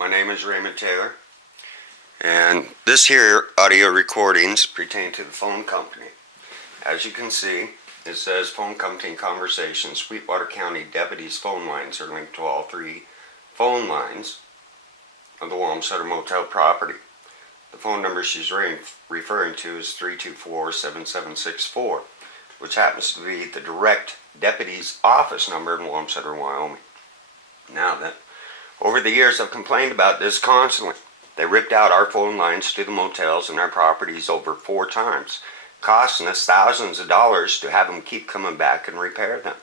My name is Raymond Taylor, and this here audio recordings pertain to the phone company. As you can see, it says phone company conversation. Sweetwater County deputies' phone lines are linked to all three phone lines of the Walmsutter Motel property. The phone number she's referring to is 324-7764, which happens to be the direct deputy's office number in Walmsutter, Wyoming. Now then, over the years I've complained about this constantly. They ripped out our phone lines to the motels and our properties over 4 times, costing us thousands of dollars to have them keep coming back and repair them.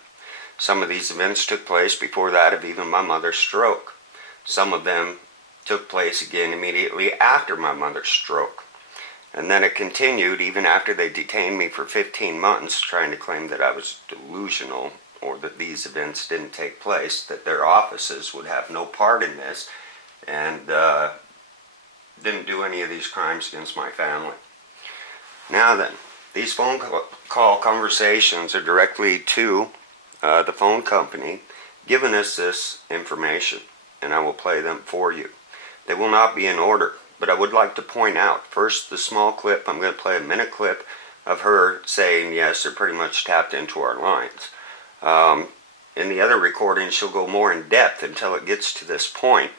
Some of these events took place before that of even my mother's stroke. Some of them took place again immediately after my mother's stroke. And then it continued even after they detained me for 15 months trying to claim that I was delusional or that these events didn't take place, that their offices would have no part in this, and didn't do any of these crimes against my family. Now then, these phone call conversations are directly to the phone company giving us this information, and I will play them for you. They will not be in order, but I would like to point out first the small clip. I'm going to play a minute clip of her saying yes, they're pretty much tapped into our lines. In the other recording, she'll go more in depth until it gets to this point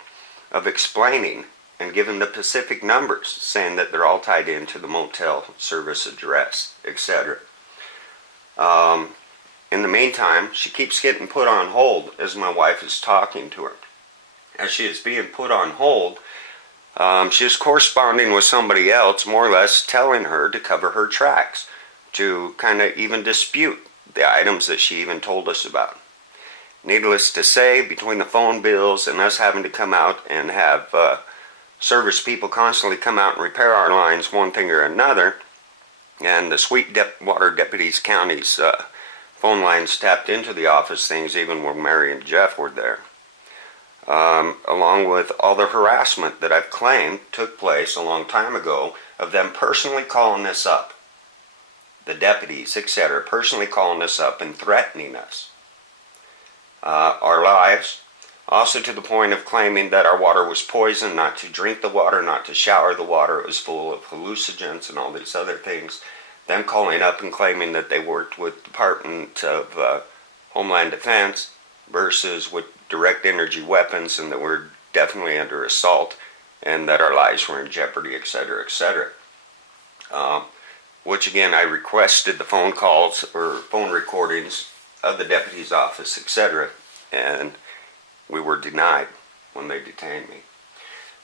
of explaining and giving the specific numbers, saying that they're all tied into the motel service address, etc. In the meantime, she keeps getting put on hold as my wife is talking to her. As she is being put on hold, she is corresponding with somebody else, more or less telling her to cover her tracks, to kind of even dispute the items that she even told us about. Needless to say, between the phone bills and us having to come out and have service people constantly come out and repair our lines one thing or another, and the Sweetwater Deputies County's phone lines tapped into the office things even when Mary and Jeff were there, along with all the harassment that I've claimed took place a long time ago of them personally calling us up, the deputies, etc., personally calling us up and threatening us, our lives, also to the point of claiming that our water was poisoned, not to drink the water, not to shower the water, it was full of hallucinogens and all these other things. Them calling up and claiming that they worked with Department of Homeland Defense versus with direct energy weapons, and that we're definitely under assault and that our lives were in jeopardy, etc., etc. Which again, I requested the phone calls or phone recordings of the deputy's office, etc., and we were denied when they detained me.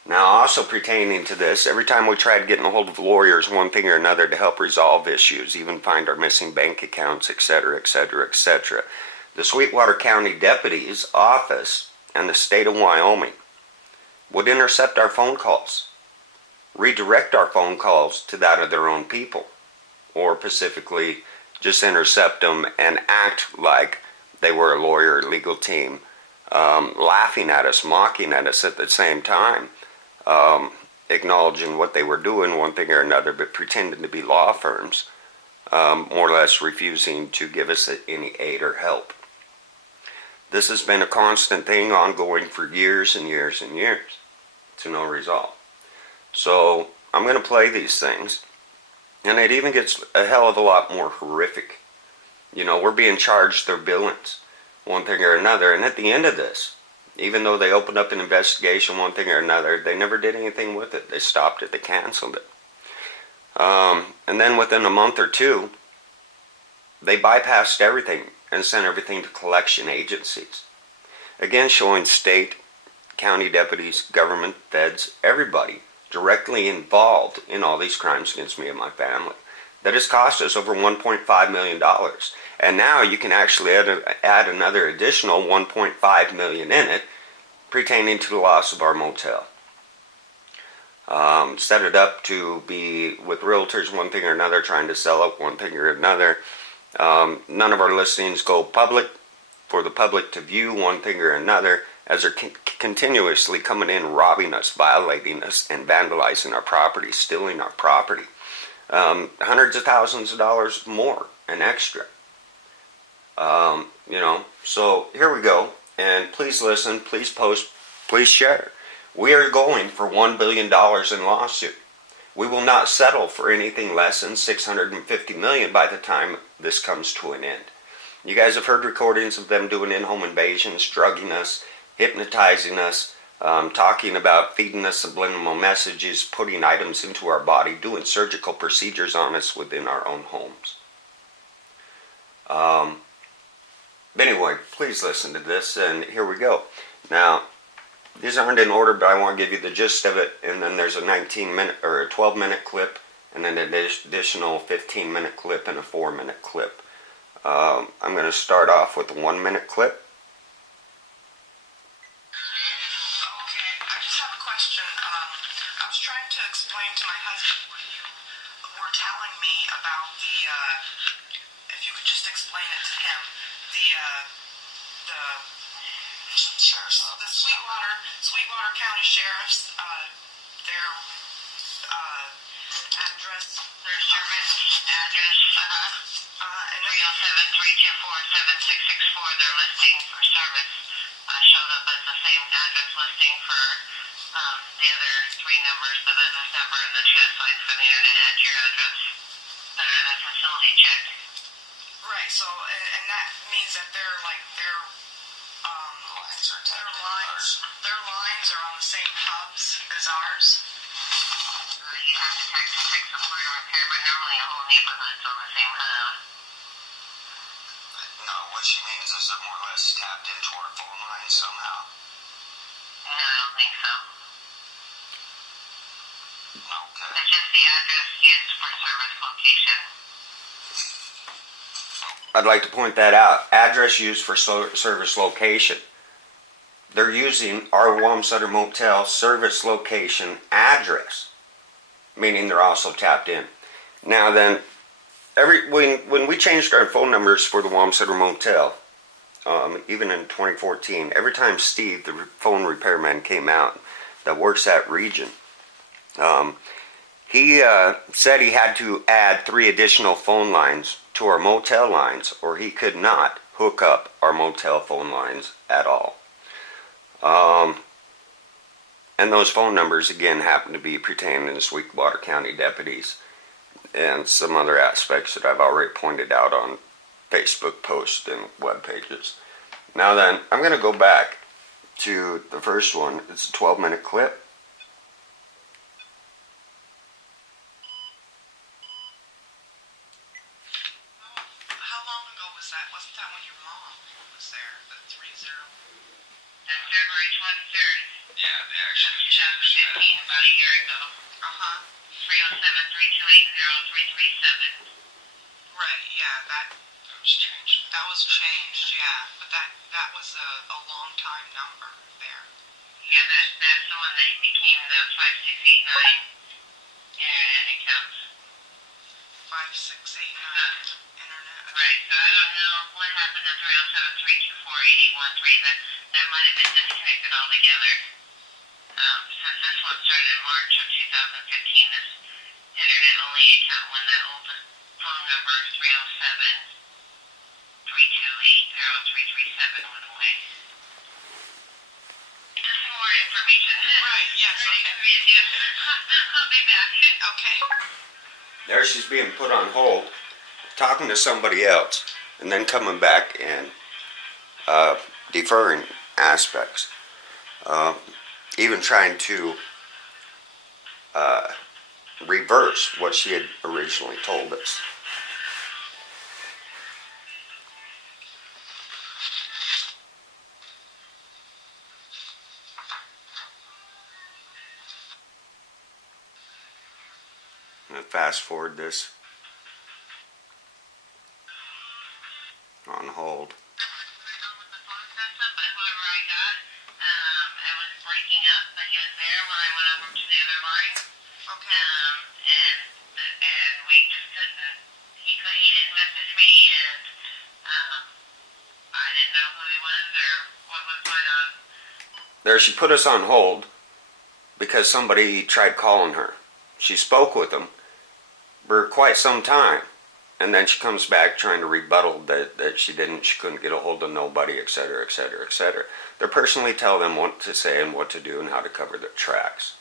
Now, also pertaining to this, every time we tried getting a hold of lawyers, one thing or another, to help resolve issues, even find our missing bank accounts, etc., etc., etc., the Sweetwater County Deputy's Office and the state of Wyoming would intercept our phone calls, redirect our phone calls to that of their own people, or specifically just intercept them and act like they were a lawyer or legal team, laughing at us, mocking at us at the same time, acknowledging what they were doing one thing or another, but pretending to be law firms, more or less refusing to give us any aid or help. This has been a constant thing, ongoing for years and years and years, to no result. So I'm going to play these things, and it even gets a hell of a lot more horrific. You know, we're being charged their billings, one thing or another, and at the end of this, even though they opened up an investigation one thing or another, they never did anything with it. They stopped it, they canceled it. And then within a month or two, they bypassed everything and sent everything to collection agencies. Again, showing state, county deputies, government, feds, everybody directly involved in all these crimes against me and my family. That has cost us over $1.5 million. And now you can actually add another additional $1.5 million in it pertaining to the loss of our motel. Set it up to be with realtors one thing or another, trying to sell it one thing or another. None of our listings go public for the public to view one thing or another, as they're continuously coming in, robbing us, violating us, and vandalizing our property, stealing our property. Hundreds of thousands of dollars more and extra. So here we go. And please listen, please post, please share. We are going for $1 billion in lawsuit. We will not settle for anything less than $650 million by the time this comes to an end. You guys have heard recordings of them doing in-home invasions, drugging us, hypnotizing us, talking about feeding us subliminal messages, putting items into our body, doing surgical procedures on us within our own homes. But anyway, please listen to this, and here we go. Now, these aren't in order, but I want to give you the gist of it, and then there's a 19-minute or a 12-minute clip, and then an additional 15-minute clip and a 4-minute clip. I'm going to start off with a 1-minute clip. Okay, I just have a question. I was trying to explain to my husband what you were telling me about the, if you could just explain it to him, the Sweetwater County Sheriff's, their address, their service address, and 307-324-7664, their listing for service showed up as the same address listing for the other three numbers, the business number and the two assigned for the internet at your address that are the facility checked. Right, so, and that means that their lines are on the same hubs as ours. You have to check support or repair, but normally a whole neighborhood's on the same hub. No, what she means is they're more or less tapped into our phone line somehow. No, I don't think so. Okay. It's just the address used for service location. I'd like to point that out. Address used for service location. They're using our Wamsutter Motel service location address, meaning they're also tapped in. Now then, when we changed our phone numbers for the Wamsutter Motel, even in 2014, every time Steve, the phone repairman, came out that works that region, he said he had to add 3 additional phone lines to our motel lines, or he could not hook up our motel phone lines at all. And those phone numbers, again, happen to be pertaining to Sweetwater County deputies and some other aspects that I've already pointed out on Facebook posts and web pages. Now then, I'm going to go back to the first one. It's a 12-minute clip. How long ago was that? Wasn't that when your mom was there? The 30? That's February 23rd. Yeah, they actually 2015, about a year ago. 307-328-0337. Right, yeah, that was changed. yeah, but that was a long time number there. Yeah, that's the one that became the 5689 internet account. 5689 internet. Right, so I don't know what happened to 307-324-8813. That might have been disconnected altogether. Since this one started in March of 2015, this internet-only account, when that old phone number 307-328-0337 went away. Just some more information. Right, yes, okay. I'll be back. Okay. There she's being put on hold, talking to somebody else, and then coming back and deferring aspects. Even trying to reverse what she had originally told us. I'm going to fast forward this on hold. There she put us on hold because somebody tried calling her. She spoke with them for quite some time, And then she comes back trying to rebuttal that she couldn't get a hold of nobody, et cetera, et cetera, et cetera. They personally tell them what to say and what to do and how to cover their tracks.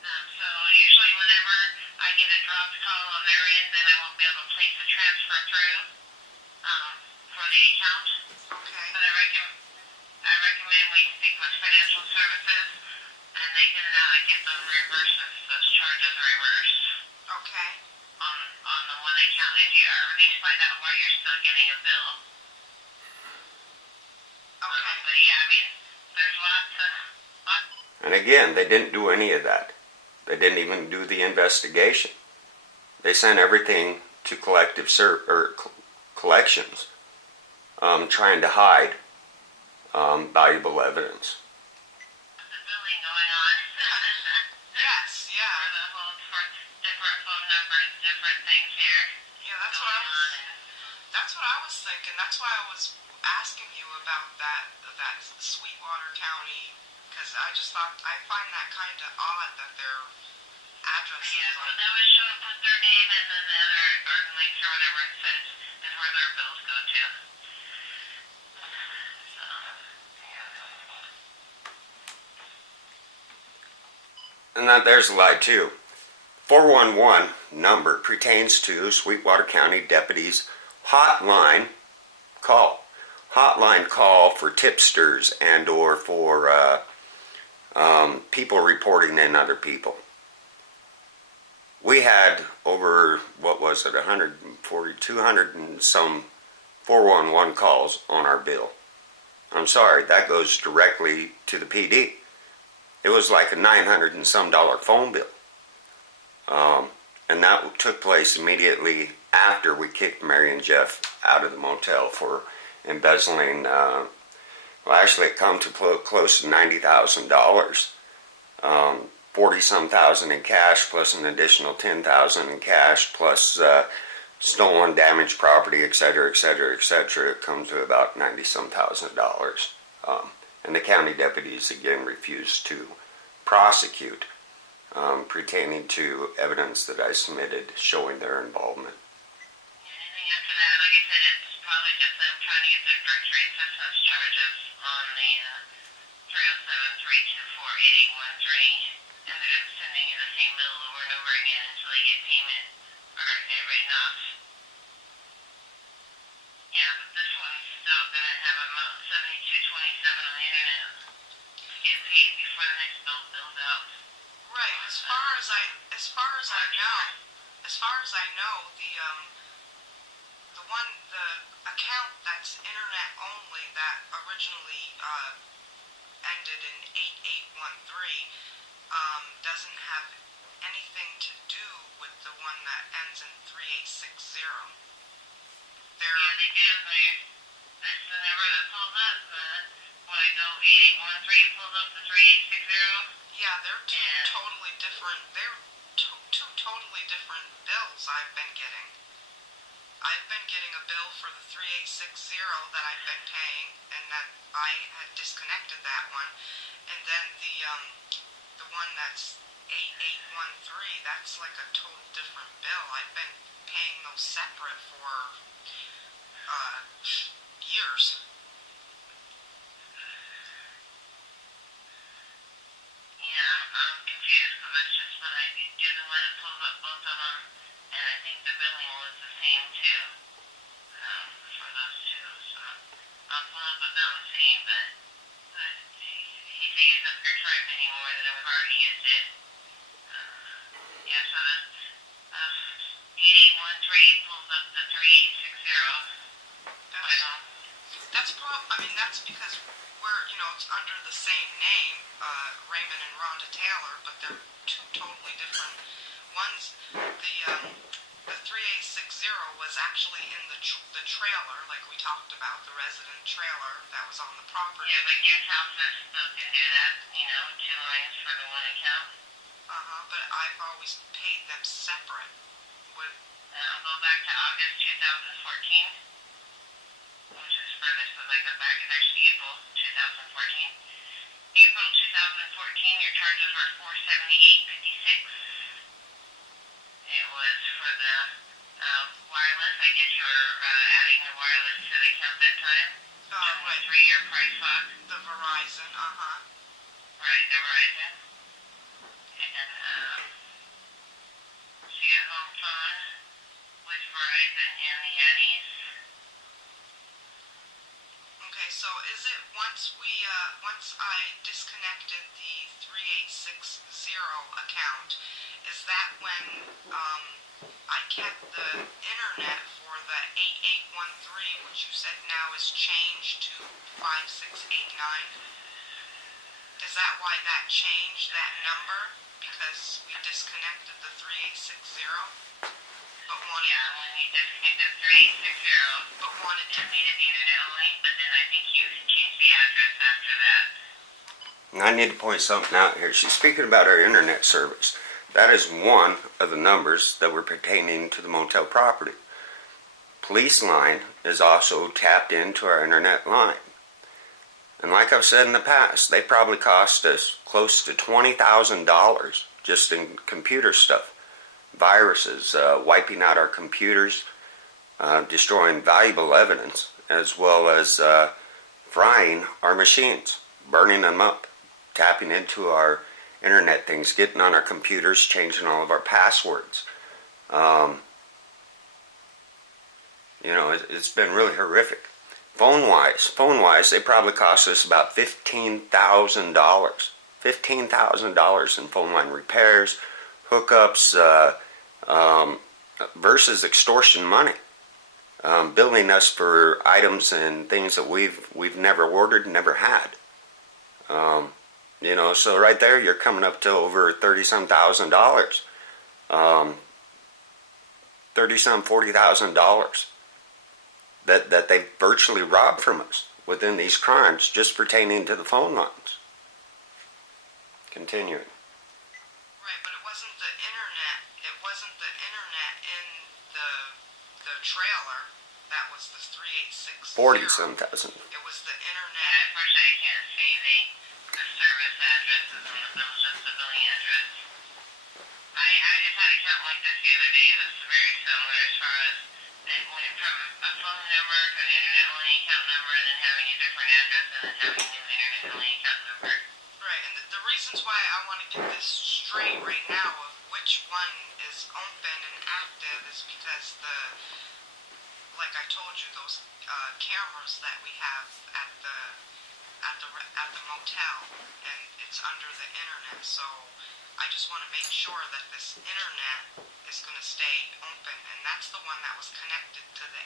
So usually whenever I get a dropped call on their end, then I won't be able to place the transfer through for the account. Okay. But I recommend we speak with financial services, and they can get those reverses, those charges reversed Okay. on the one account. If you or at least find out why you're still getting a bill. Okay. But yeah, I mean, there's lots. And again, they didn't do any of that. They didn't even do the investigation. They sent everything to collections, trying to hide valuable evidence. The billing going on. Yes, yeah. For the whole, for different phone numbers, different things here. Yeah, that's going what on. I was thinking. That's why I was asking you about that Sweetwater County, because I just thought, I find that kind of odd that their addresses Yeah, so like, that would show up with their name, and then the other garden links or whatever it says is where their bills go to. So, And that there's a lie too. 411 number pertains to Sweetwater County Deputies hotline call. Hotline call for tipsters and or for people reporting in other people. We had over, 140, 200 and some 411 calls on our bill. I'm sorry, that goes directly to the PD. It was like a $900 and some phone bill. And that took place immediately after we kicked Mary and Jeff out of the motel for embezzling, actually it come to close to $90,000. 40 some thousand in cash plus an additional 10,000 in cash plus stolen damaged property, et cetera, et cetera, et cetera. It comes to about 90 some $1,000. And the county deputies again refused to prosecute pertaining to evidence that I submitted showing their involvement. anything after that, like I said, it's probably just them trying to get their directory assistance charges on the 307-324-8813, and they're just sending you the same bill over and over again until they get payment or it written off. Yeah, but this one's still gonna have amount 7227 on the internet to get paid before the next bill bills out. right. As far as I know, the account that's internet only that originally ended in 8813 doesn't have anything to do with the one that ends in 3860. Yeah, they do. That's the number that pulls up. When I go 8813, it pulls up the 3860. Yeah, they're two totally different. They're two totally different bills I've been getting. I've been getting a bill for the 3860 that I've been paying, and that I had disconnected that one, and then the one that's 8813. That's like a total different bill. I've been paying those separate for years. Yeah, I'm confused because that's just what I do, the one that pulls up both of them, and I think the billing was the same too, for those two, so I'll pull up a bill and see, but he said he's up here trying any more than we've already used it. Yeah, so the 8813 pulls up the 3860. That's because it's under the same name, Raymond and Rhonda Taylor, but they're two totally different ones. The 3860 was actually in the trailer, like we talked about, the resident trailer that was on the property. Yeah, but guest houses still can do that, 2 lines for the one account. But I've always paid them separate. I'll go back to August 2014. Which is furthest that I go back, it's actually April 2014. April 2014, your charges were $478.56. It was for the Wireless, I guess you were adding the wireless to the account that time? Right. 3-year price lock? The Verizon, Right, the Verizon. And, so you got home phone with Verizon and the Annies. Okay, so is it once I disconnected the 3860 account, is that when I kept the internet for the 8813, which you said now is changed to 5689? Is that why that changed that number? Because we disconnected the 3860? But wanted, Yeah, when you disconnected 3860, but wanted to it needed internet only, but then I think you changed the address after that. I need to point something out here. She's speaking about our internet service. That is one of the numbers that were pertaining to the motel property. Police line is also tapped into our internet line. And like I've said in the past, they probably cost us close to $20,000 just in computer stuff. Viruses, wiping out our computers, destroying valuable evidence, as well as frying our machines, burning them up, tapping into our internet things, getting on our computers, changing all of our passwords. It's been really horrific. Phone-wise, they probably cost us about $15,000. $15,000 in phone line repairs, hookups, versus extortion money. Billing us for items and things that we've never ordered, never had. So right there, you're coming up to over $30-some thousand. $30-some, $40,000 that they virtually robbed from us within these crimes just pertaining to the phone lines. Continuing. right, but it wasn't the internet. It wasn't the internet in the trailer. That was the 3860. 40-some thousand. It was the Yeah, internet. unfortunately I can't see the service addresses on the bills, just the billing address. I just had a account like this the other day. It was very similar as far as it went from a phone number to an internet only account number and then having a different address and then having a new internet only account number. Right, and the reasons why I want to get this straight right now of which one is open and active is because like I told you, those cameras that we have at the motel, and it's under the internet. So I just want to make sure that this internet is going to stay open, and that's the one that was connected to the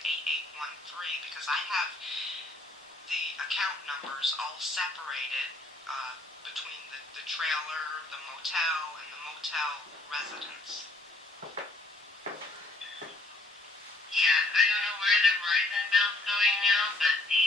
8813 because I have the account numbers all separated between the trailer, the motel, and the motel residence. Yeah, I don't know where the Verizon bill's going now, but the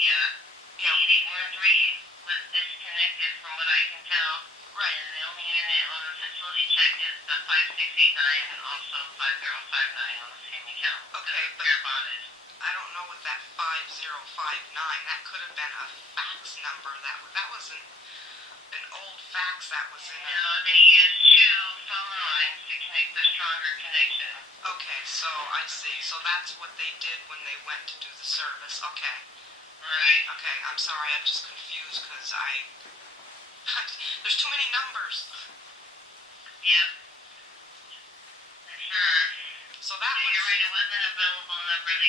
8813 was disconnected from what I can tell. Right. And the only internet on the facility check is the 5689 and also 5059 on the same account. Okay, but They're bonded. I don't know what that 5059, that could have been a fax number. That was an old fax that was in No, they use two phone lines to connect the stronger connection. Okay, so I see. So that's what they did when they went to do the service. Okay. Right. Okay, I'm sorry. I'm just confused because there's too many numbers. Yep. For sure. So that was... You're right, it was an available number, the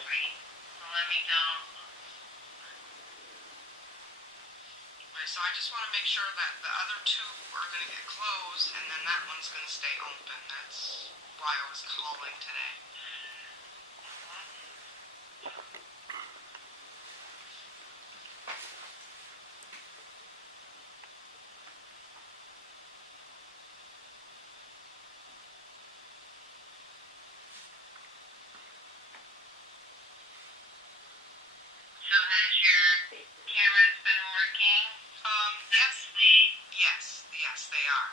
8813. So let me go. Right, so I just want to make sure that the other two are going to get closed and then that one's going to stay open. That's why I was calling today. So has your cameras been working? Yes, they are.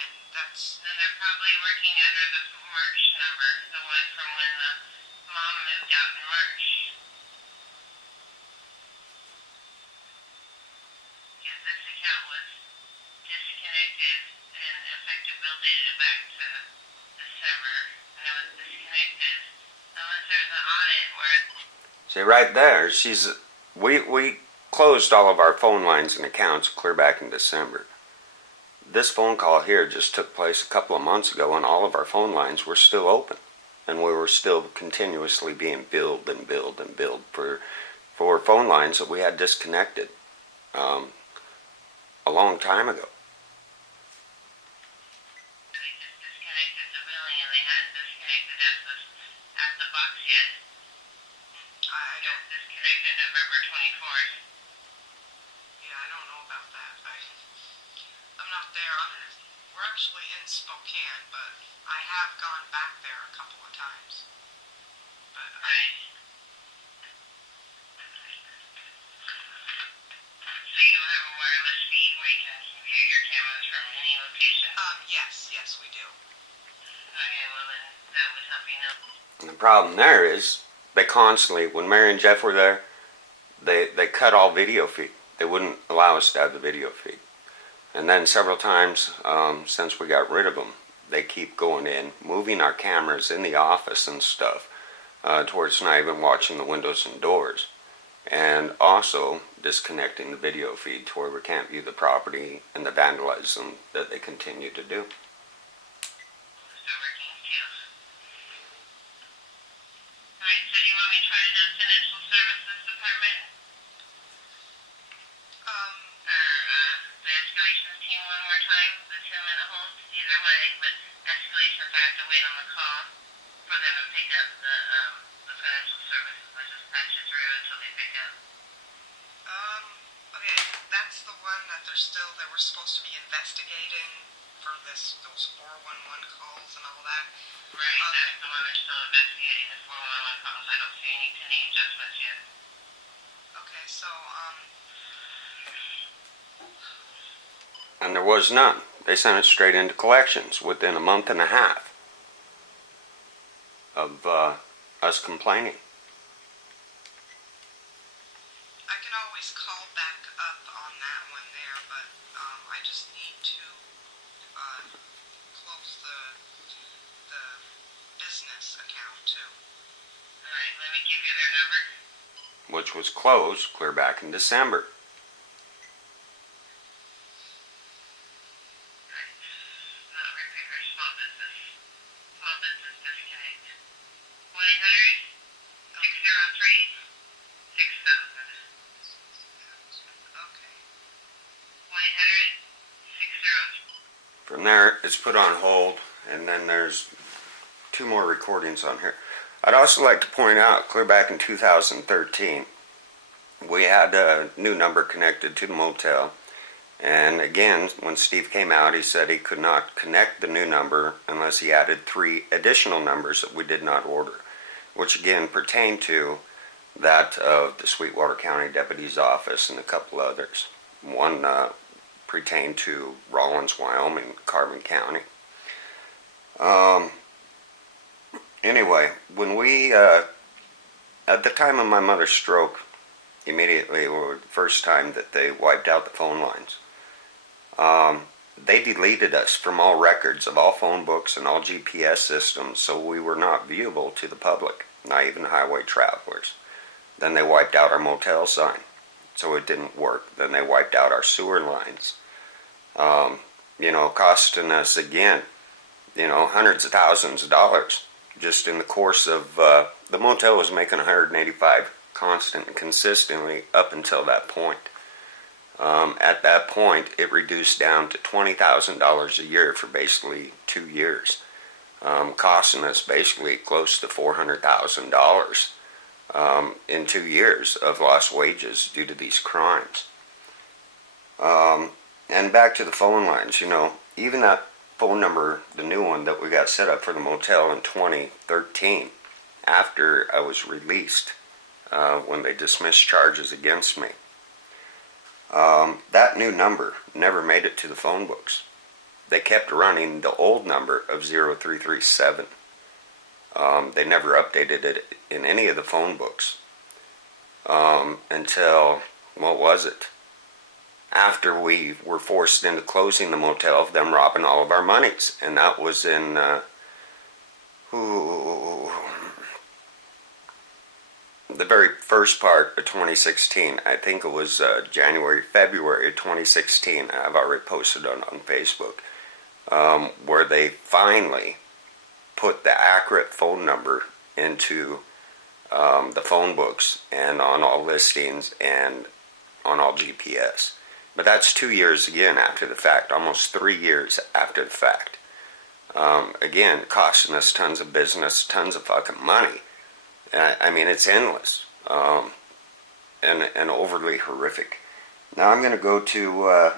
And that's... Then they're probably working under the March number, the one from when the mom moved out in March. Because this account was disconnected and effective bill dated back to December, and it was disconnected See, right there, we closed all of our phone lines and accounts clear back in December. This phone call here just took place a couple of months ago, and all of our phone lines were still open. And we were still continuously being billed and billed and billed for phone lines that we had disconnected a long time ago. They just disconnected the billing and they hadn't disconnected at the box yet. I It don't. was disconnected November 24th. Yeah, I don't know about that. I'm not there. We're actually in Spokane, but I have gone back there a couple of times. But Right. So you have a wireless feed where you can view your cameras from any location? yes, we do. Okay, well then that would help you know. And the problem there is they constantly, when Mary and Jeff were there, they cut all video feed. They wouldn't allow us to have the video feed. And then several times since we got rid of them, they keep going in, moving our cameras in the office and stuff towards not even watching the windows and doors. And also disconnecting the video feed to where we can't view the property and the vandalism that they continue to do. Still working too. Alright, so do you want me to try the Financial Services Department? The escalations team one more time, the 2-minute hold, either way, but escalations I have to wait on the call for them to pick up the financial services. I just patch it through until they pick up. Okay, that's the one that they were supposed to be investigating for those 411 calls and all that. Right, Okay. that's the one they're still investigating, the 411 calls. I don't see any pending adjustments yet. Okay, so, And there was none. They sent it straight into collections within a month and a half of us complaining. I can always call back up on that one there, but I just need to close the business account too. Alright, let me give you their number. Which was closed clear back in December. Not repair, small business disconnect. 1-800-603-6000. Okay. 1-800-603. From there, it's put on hold, and then there's 2 more recordings on here. I'd also like to point out, clear back in 2013, we had a new number connected to the motel. And again, when Steve came out, he said he could not connect the new number unless he added 3 additional numbers that we did not order, which again pertained to that of the Sweetwater County Deputy's Office and a couple others. One pertained to Rawlins, Wyoming, Carbon County. Anyway, when we, at the time of my mother's stroke, immediately, or the first time that they wiped out the phone lines, they deleted us from all records of all phone books and all GPS systems, so we were not viewable to the public, not even highway travelers. Then they wiped out our motel sign, so it didn't work. Then they wiped out our sewer lines, costing us again, hundreds of thousands of dollars. Just in the course of, the motel was making $185 constant and consistently up until that point. At that point, it reduced down to $20,000 a year for basically 2 years, costing us basically close to $400,000 in 2 years of lost wages due to these crimes. And back to the phone lines, even that phone number, the new one that we got set up for the motel in 2013, after I was released, when they dismissed charges against me. That new number never made it to the phone books. They kept running the old number of 0337. They never updated it in any of the phone books until, what was it? After we were forced into closing the motel of them robbing all of our monies. And that was in the very first part of 2016. I think it was January, February of 2016. I've already posted it on Facebook, where they finally put the accurate phone number into the phone books and on all listings and on all GPS. But that's 2 years again after the fact, almost 3 years after the fact. Again, costing us tons of business, tons of fucking money. I mean, it's endless and overly horrific. Now I'm going to go to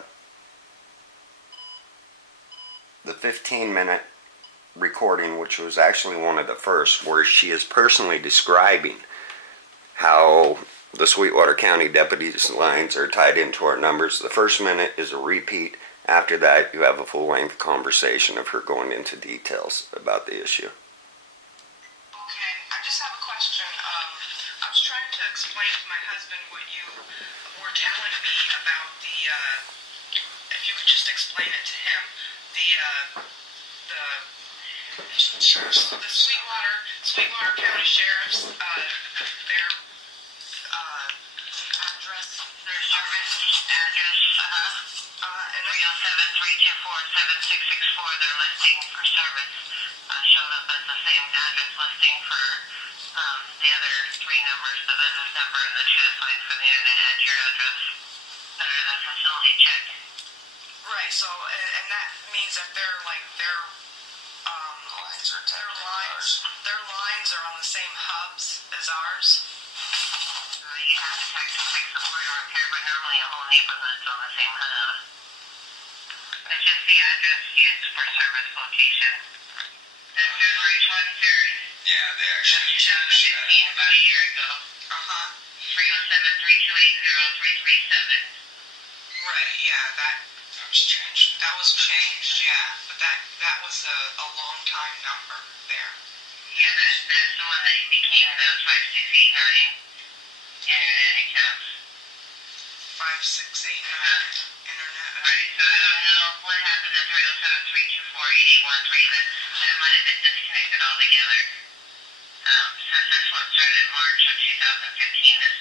the 15-minute recording, which was actually one of the first, where she is personally describing how the Sweetwater County deputies' lines are tied into our numbers. The first minute is a repeat. After that, you have a full-length conversation of her going into details about the issue. Okay, I just have a question. I was trying to explain to my husband what you were telling me about the, if you could just explain it to him, the Sweetwater County Sheriff's, their address, Their service address, and 307-324-7664, their listing for service showed up as the same address listing for the other three numbers, the business number and the two assigned for the internet at your address under the facility check. right, so, and that means that their lines are on the same hubs as ours. You have to check to fix support or repair, but normally a whole neighborhood's on the same hub. It's just the address used for service location. And February 23rd, Yeah, they actually changed that. 2015, about a year ago. 307-328-0337. Right, yeah, That was changed. that was changed, yeah, but that was a long time number there. Yeah, that's the one that became the 5689 internet account. 5689 internet. Right, so I don't know what happened to 307-324-8813. That might have been disconnected altogether. Since this one started March of 2015, this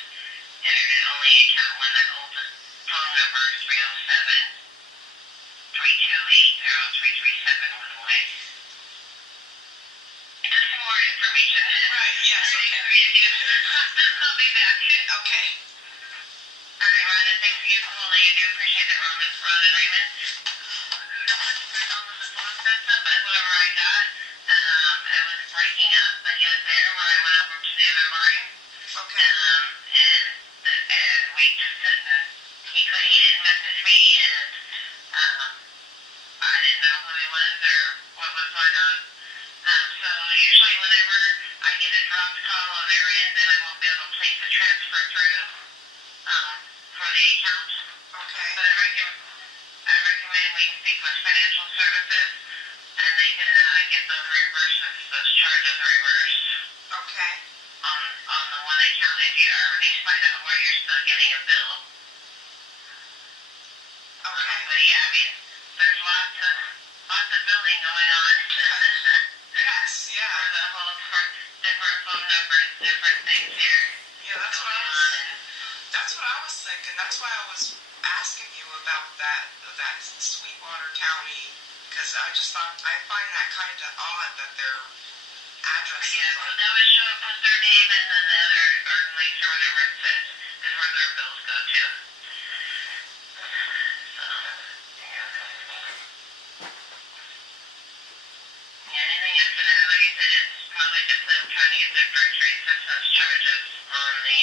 internet-only account when that old phone number 307-328-0337 went away. Just some more information. Right, yes, okay. I'll be back. Okay. All right, Rhonda, thanks again for holding. I do appreciate that, Rhonda Raymond. But whoever I got, it was breaking up, but he was there when I went over to the other line. Okay. And we just couldn't, he didn't message me, and I didn't know who he was or what was going on. So usually whenever I get a dropped call on their end, then I won't be able to place a transfer through for the account. Okay. But I recommend we speak with financial services, and they can get those reimbursements, those charges reversed Okay. on the one account. If you or at least find out where you're still getting a bill. Okay. But yeah, I mean, there's lots of billing going on. Yes, For yeah. the whole, for different phone numbers, different things here. Yeah, that's what going I on. was thinking. That's why I was asking you about that Sweetwater County, because I just thought, I find that kind of odd that their addresses Yeah, well, are. that would show up with their name and then the other garden links or whatever it says is where their bills go to. So, yeah, anything after that, like I said, it's probably just them trying to get their grocery assistance charges on the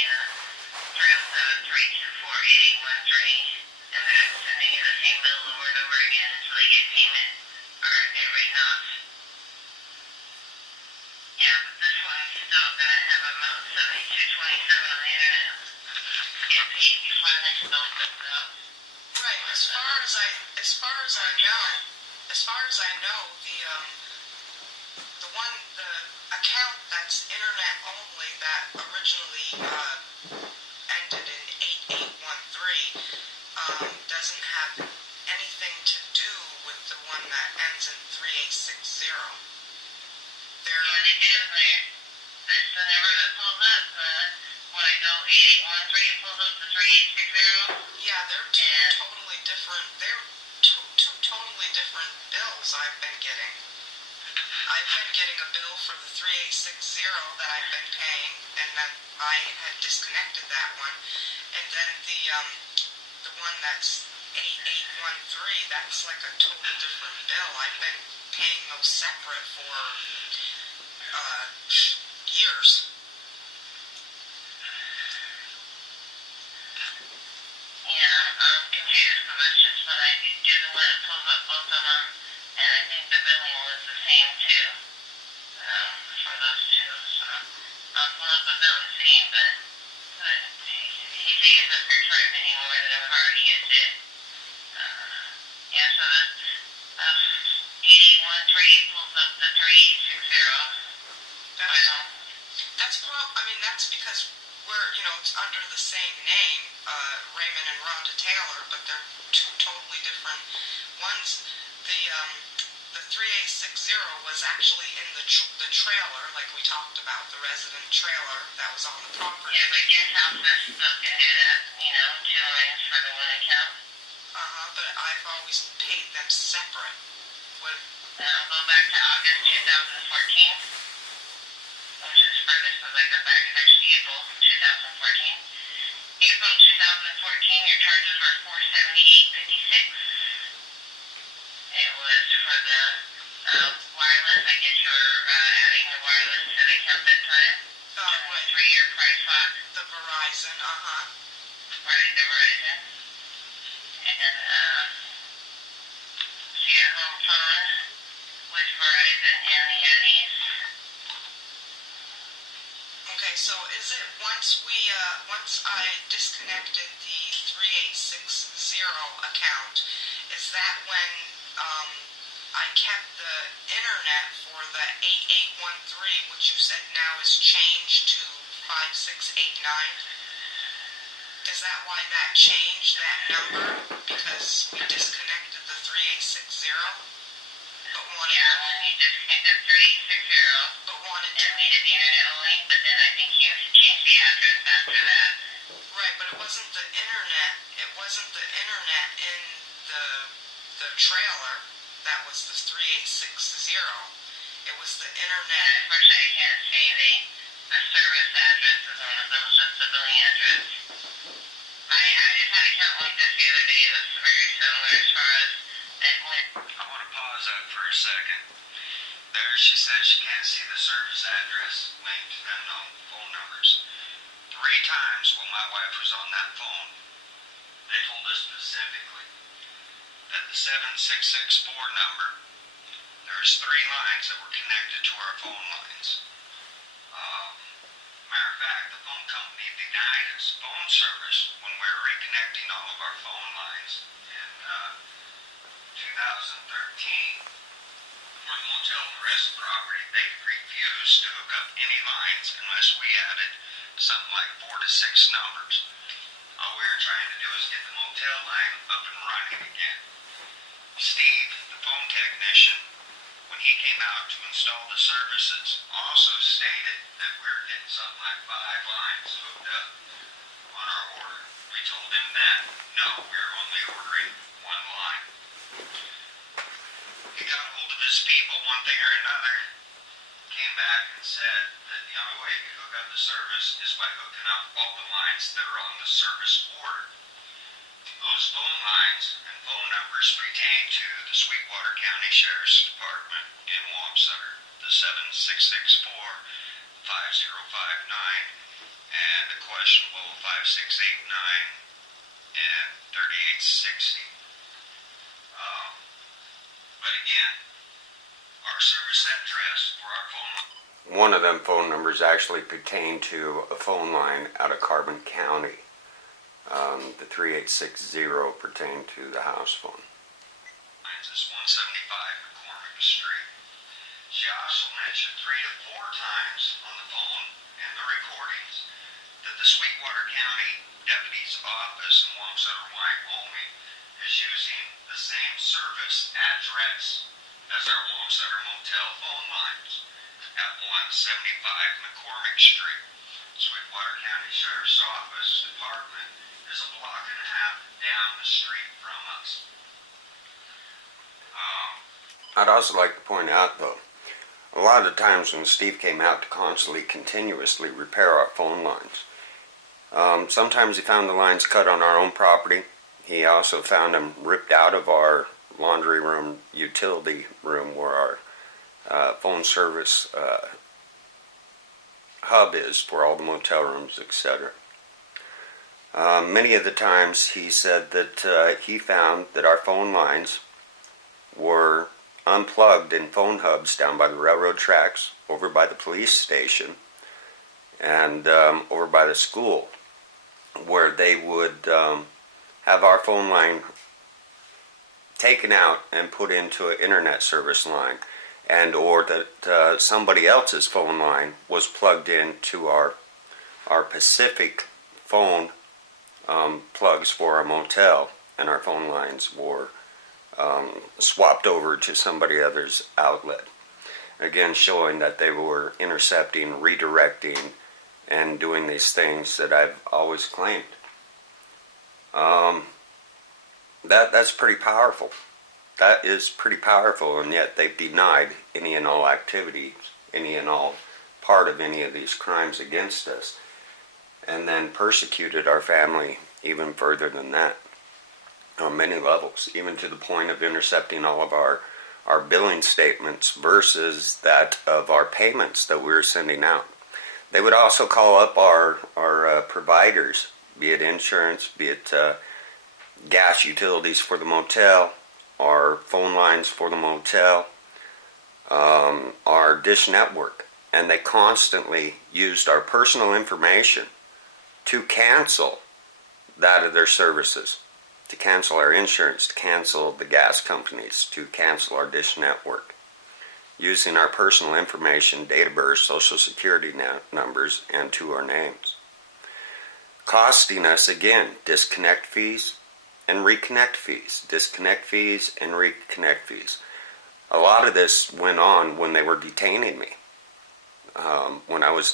307-324-8813, and they're sending you the same bill over and over again until they get payment or get written off. Yeah, but this one's still gonna have a amount 7227 on the internet. Get paid before the next bill comes out. Right. As far as I know, the account that's internet only that originally ended in 8813 doesn't have anything to do with the one that ends in 3860. Yeah, they do. This the number that pulls up 8813 pulls up the 3860. Yeah, they're totally different. They're two totally different bills I've been getting. I've been getting a bill for the 3860 that I've been paying, and then I had disconnected that one. And then the one that's 8813, that's like a totally different bill. I've been paying those separate for years. Yeah, I'm confused because that's just what I did when it pulls up both of them, and I think the billing was the same too, for those two. So I'll pull up the bill and see, but he to use it for charge anymore that I've already used it. Yeah, so the 8813 pulls up the 3860. That's because we're, it's under the same name, Raymond and Rhonda Taylor, but they're two totally different ones. The 3860 was actually in the trailer, like we talked about, the resident trailer that was on the property. Yeah, but your house still can do that, 2 lines for the one account. But I've always paid them separate. I'll go back to August 2014, which is furthest as I go back. It's actually April 2014. April 2014, your charges were $478.56. It was for the wireless. I guess you were adding the wireless to the account that time. Right. 3-year price lock. The Verizon, Right, the Verizon. And so your home phone with Verizon and the Eddies. Okay, so is it once I disconnected the 3860 account, is that when I kept the internet for the 8813, which you said now is changed to 5689? Is that why that changed that number? Because we disconnected the 3860? But When you disconnected 3860 but wanted and made it the internet only, but then I think you changed the address after that. Right, but it wasn't the internet. It wasn't the internet in the trailer. That was the 3860. It was the internet. Unfortunately, I can't see the service address as one of those, just the billing address. I just had a account like this the other day. It was very similar as far as it went. I want to pause that for a second. There she says she can't see the service address linked to unknown phone numbers. 3 times while my wife was on that phone, they told us specifically that the 7664 number, there's 3 lines that were connected to our phone lines. Matter of fact, the phone company denied us phone service when we were reconnecting all of our phone lines in 2013. For the motel and the rest of the property, they refused to hook up any lines unless we added something like 4 to 6 numbers. All we were trying to do is get the motel line up and running again. Steve, the phone technician, when he came out to install the services, also stated that we were getting something like 5 lines hooked up on our order. We told him that, no, we were only ordering 1 line. He got a hold of his people, one thing or another, came back and said that the only way you hook up the service is by hooking up all the lines that are on the service order. Those phone lines and phone numbers pertain to the Sweetwater County Sheriff's Department in Wamsutter, the 7664 5059 and the questionable 5689 and 3860. But again, our service address for our phone line. One of them phone numbers actually pertained to a phone line out of Carbon County. The 3860 pertained to the house phone. Is 175 McCormick Street. She also mentioned 3 to 4 times on the phone in the recordings that the Sweetwater County Deputies Office in Wamsutter, Wyoming is using the same service address as our Wamsutter Motel phone lines at 175 McCormick Street. Sweetwater County Sheriff's Office Department is a block and a half down the street from us. I'd also like to point out, though, a lot of the times when Steve came out to constantly, continuously repair our phone lines, sometimes he found the lines cut on our own property. He also found them ripped out of our laundry room, utility room, where our phone service hub is for all the motel rooms, etc. Many of the times he said that he found that our phone lines were unplugged in phone hubs down by the railroad tracks, over by the police station, and over by the school, where they would have our phone line taken out and put into an internet service line, and or that somebody else's phone line was plugged into our Pacific phone plugs for our motel, and our phone lines were swapped over to somebody else's outlet. Again, showing that they were intercepting, redirecting, and doing these things that I've always claimed. That's pretty powerful. That is pretty powerful, and yet they've denied any and all activities, any and all part of any of these crimes against us, and then persecuted our family even further than that on many levels, even to the point of intercepting all of our billing statements versus that of our payments that we were sending out. They would also call up our providers, be it insurance, be it gas utilities for the motel, our phone lines for the motel, our dish network, and they constantly used our personal information to cancel that of their services, to cancel our insurance, to cancel the gas companies, to cancel our dish network, using our personal information, date of birth, social security numbers, and to our names. Costing us, again, disconnect fees and reconnect fees, disconnect fees and reconnect fees. A lot of this went on when they were detaining me. When I was